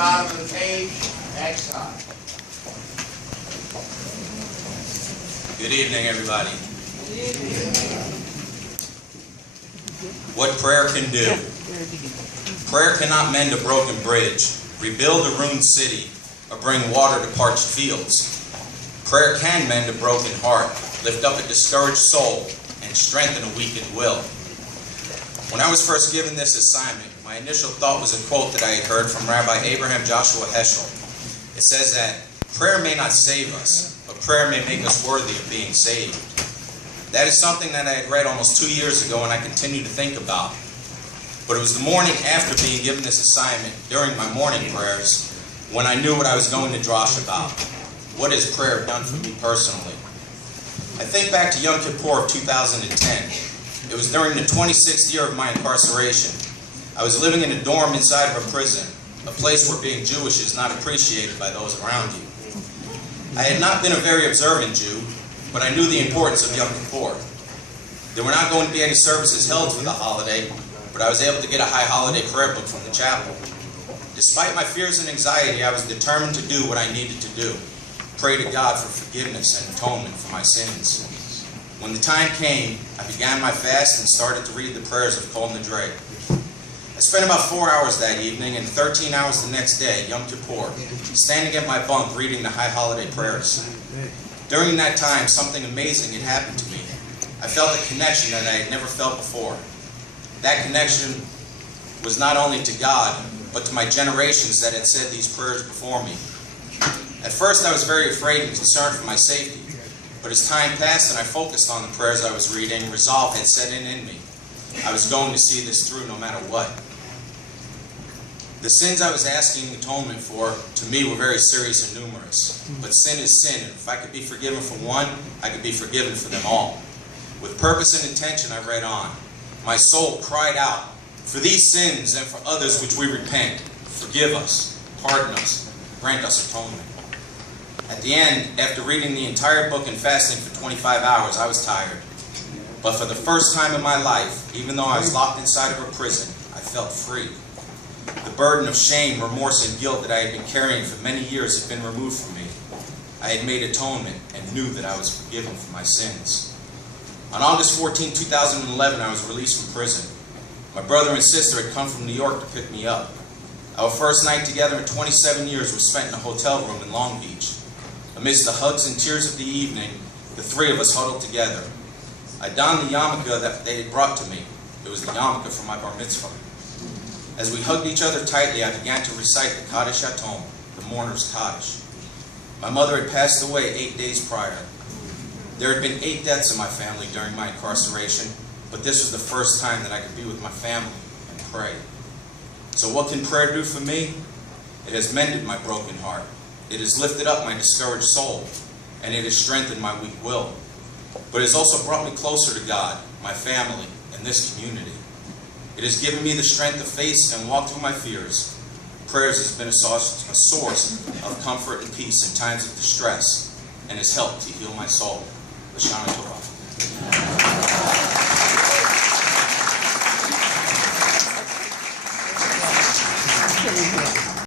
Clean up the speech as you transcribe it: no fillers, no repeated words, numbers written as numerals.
bottom of the page, next slide. Good evening, everybody. What prayer can do. Prayer cannot mend a broken bridge, rebuild a ruined city, or bring water to parched fields. Prayer can mend a broken heart, lift up a discouraged soul, and strengthen a weakened will. When I was first given this assignment, my initial thought was a quote that I had heard from Rabbi Abraham Joshua Heschel. It says that prayer may not save us, but prayer may make us worthy of being saved. That is something that I had read almost 2 years ago and I continue to think about. But it was the morning after being given this assignment, during my morning prayers, when I knew what I was going to drosh about. What has prayer done for me personally? I think back to Yom Kippur of 2010. It was during the 26th year of my incarceration. I was living in a dorm inside of a prison, a place where being Jewish is not appreciated by those around you. I had not been a very observant Jew, but I knew the importance of Yom Kippur. There were not going to be any services held for the holiday, but I was able to get a high holiday prayer book from the chapel. Despite my fears and anxiety, I was determined to do what I needed to do. Pray to God for forgiveness and atonement for my sins. When the time came, I began my fast and started to read the prayers of Kol Nidre. I spent about 4 hours that evening and 13 hours the next day, Yom Kippur, standing at my bunk reading the high holiday prayers. During that time, something amazing had happened to me. I felt a connection that I had never felt before. That connection was not only to God, but to my generations that had said these prayers before me. At first, I was very afraid and concerned for my safety, but as time passed and I focused on the prayers I was reading, resolve had set in me. I was going to see this through no matter what. The sins I was asking atonement for, to me, were very serious and numerous. But sin is sin, and if I could be forgiven for one, I could be forgiven for them all. With purpose and intention, I read on. My soul cried out, for these sins and for others which we repent, forgive us, pardon us, grant us atonement. At the end, after reading the entire book and fasting for 25 hours, I was tired. But for the first time in my life, even though I was locked inside of a prison, I felt free. The burden of shame, remorse, and guilt that I had been carrying for many years had been removed from me. I had made atonement and knew that I was forgiven for my sins. On August 14, 2011, I was released from prison. My brother and sister had come from New York to pick me up. Our first night together in 27 years was spent in a hotel room in Long Beach. Amidst the hugs and tears of the evening, the three of us huddled together. I donned the yarmulke that they had brought to me. It was the yarmulke for my bar mitzvah. As we hugged each other tightly, I began to recite the Kaddish Atom, the mourner's Kaddish. My mother had passed away 8 days prior. There had been 8 deaths in my family during my incarceration, but this was the first time that I could be with my family and pray. So what can prayer do for me? It has mended my broken heart. It has lifted up my discouraged soul, and it has strengthened my weak will. But it has also brought me closer to God, my family, and this community. It has given me the strength to face and walk through my fears. Prayers has been a source of comfort and peace in times of distress, and has helped to heal my soul. L'Shana Tova.